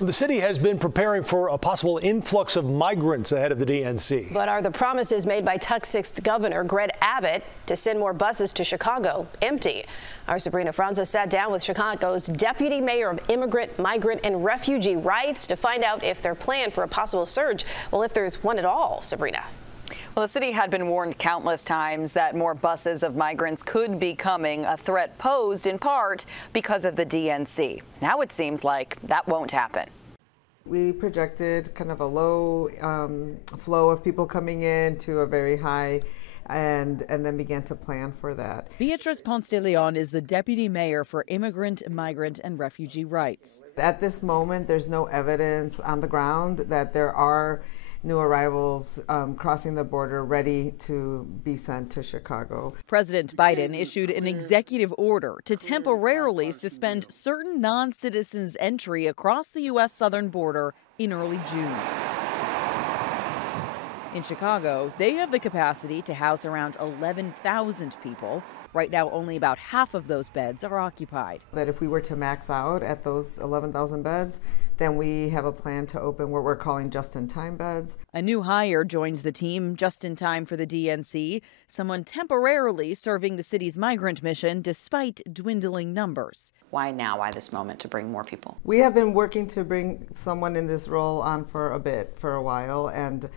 The city has been preparing for a possible influx of migrants ahead of the DNC. But are the promises made by Texas Governor Greg Abbott to send more buses to Chicago empty? Our Sabrina Franza sat down with Chicago's Deputy Mayor of Immigrant, Migrant and Refugee Rights to find out if their plan for a possible surge, well, if there's one at all. Sabrina. Well, the city had been warned countless times that more buses of migrants could be coming, a threat posed in part because of the DNC. Now it seems like that won't happen. We projected kind of a low flow of people coming in to a very high and then began to plan for that. Beatriz Ponce de León is the Deputy Mayor for Immigrant, Migrant and Refugee Rights. At this moment, there's no evidence on the ground that there are new arrivals crossing the border ready to be sent to Chicago. President Biden issued an executive order to temporarily suspend certain non-citizens' entry across the U.S. southern border in early June. In Chicago, they have the capacity to house around 11,000 people. Right now, only about half of those beds are occupied. That if we were to max out at those 11,000 beds, then we have a plan to open what we're calling just-in-time beds. A new hire joins the team just in time for the DNC, someone temporarily serving the city's migrant mission despite dwindling numbers. Why now? Why this moment to bring more people? We have been working to bring someone in this role on for a while, and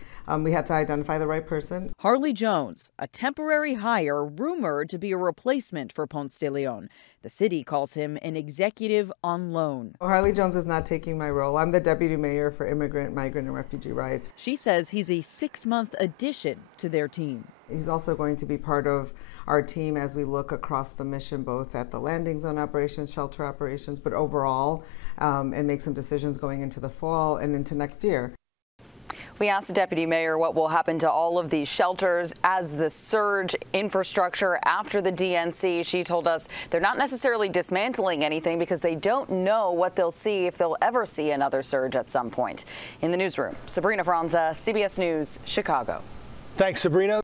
we had to identify the right person. Harley Jones, a temporary hire rumored to be a replacement for Ponce de León. The city calls him an executive on loan. Harley Jones is not taking my role. I'm the Deputy Mayor for Immigrant, Migrant and Refugee Rights. She says he's a 6-month addition to their team. He's also going to be part of our team as we look across the mission, both at the landing zone operations, shelter operations, but overall, and make some decisions going into the fall and into next year. We asked the Deputy Mayor what will happen to all of these shelters as the surge infrastructure after the DNC. She told us they're not necessarily dismantling anything because they don't know what they'll see, if they'll ever see another surge at some point. In the newsroom, Sabrina Franza, CBS News, Chicago. Thanks, Sabrina.